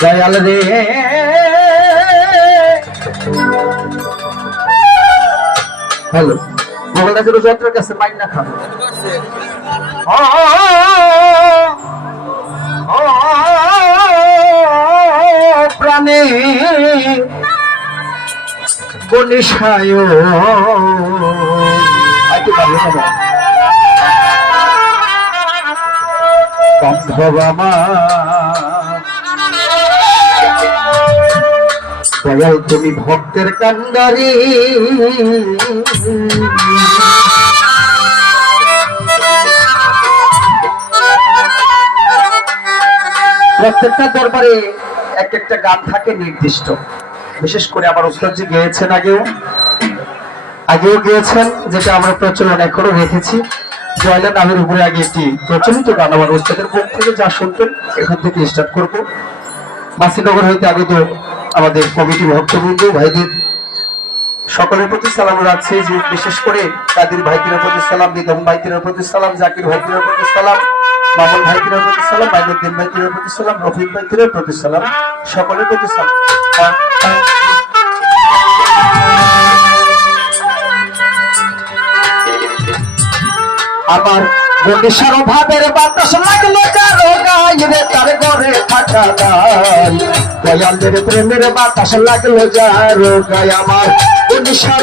দয়াল রে। হ্যালো মোবাইলটা যেন কাছে মাইন না ও, প্রাণে বনিসায় একটু পারবে না বান্ধব আমার। দয়াল তুমি ভক্তের কান্ডারি। প্রত্যেকটা দরবারে এক একটা গান থাকে নির্দিষ্ট। বিশেষ করে আমার উস্তাদজি গেয়েছেন আগেও। আগেও গিয়েছেন, যেটা আমরা প্রচলন এখনও রেখেছি। জয়লা নামের উপরে আগে একটি প্রচলিত গান আমার উস্তাদের মুখ থেকে, যা শুনতেন এখান থেকে স্টার্ট করব। মাসিনগর হইতে আগত আমাদের কমিটি ভক্তবৃন্দ, ভাইদের সকলের প্রতি সালাম রাখছে। যে বিশেষ করে কাদির ভাইতির প্রতি সালাম নিগম ভাইতির প্রতি সালাম, জাকির ভাইতির প্রতি সালাম, মামুন ভাইতির প্রতি সালাম, মাইনুদ্দিন ভাইতির প্রতি সালাম, রফিক ভাইতির প্রতি সালাম, সকলের প্রতি সালাম। আমার বন্দিশার ভাবের বাতাস লাগল কারও গায়ে তার ঘরে থাকা দায় দয়ালের প্রেমের বাতাস লাগল যারো গায়ে আমার। বন্দিশার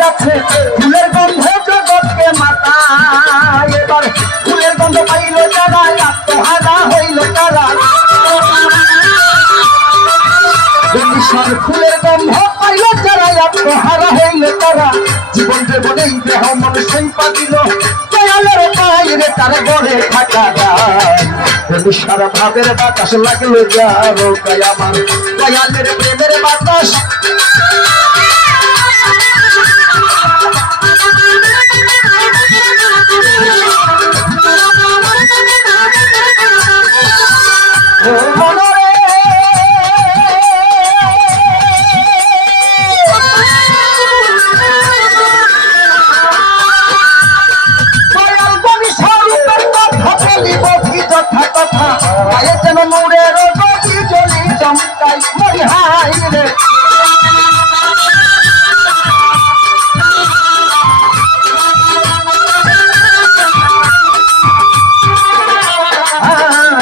যাচ্ছে ফুলের গন্ধে জগৎকে মাতাই এবার ফুলের গন্ধ পাইল যারা, আত্মহারা হইল তারা। বন্দিশার ফুলের গন্ধ পাইল যারা, আত্মহারা হইল তারা। জীবন জীবনেই দেহ মন শিল্পা দিল। দয়ালের বাইরে তার ঘরে থাকা বন্দিশার ভাবের বাতাস লাগল যারো আমার। দয়ালের প্রেমের বাতাস।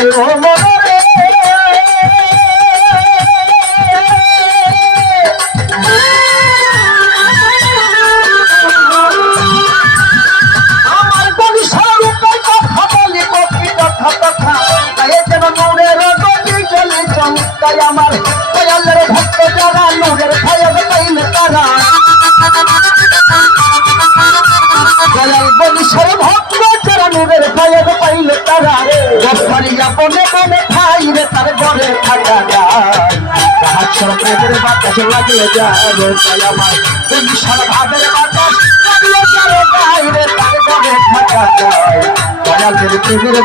Oh my তারা গফারিয়া বনে বনে খাই রে, তার ঘরে থাকা যায়। সরকারের বাতাস লাগলে তাই আমার বংশের ভাবের বাতাস লাগলে যাবে বাইরে তার ঘরে থাকা যায়। দয়ালের প্রেমের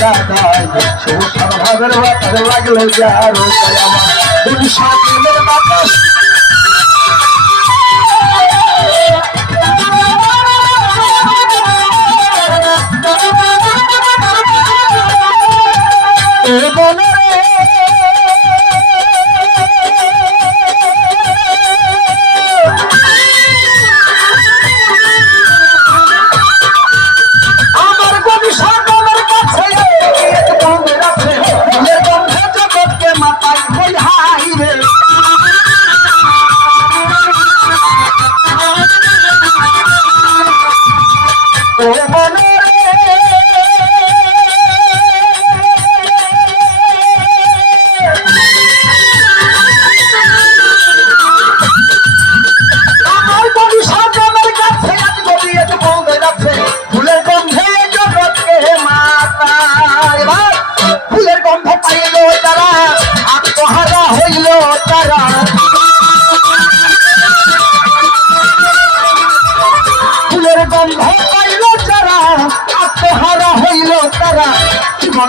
কাদায় সে ভাবের বাতাস লাগলে যারো আমার দুনিয়া বাতাস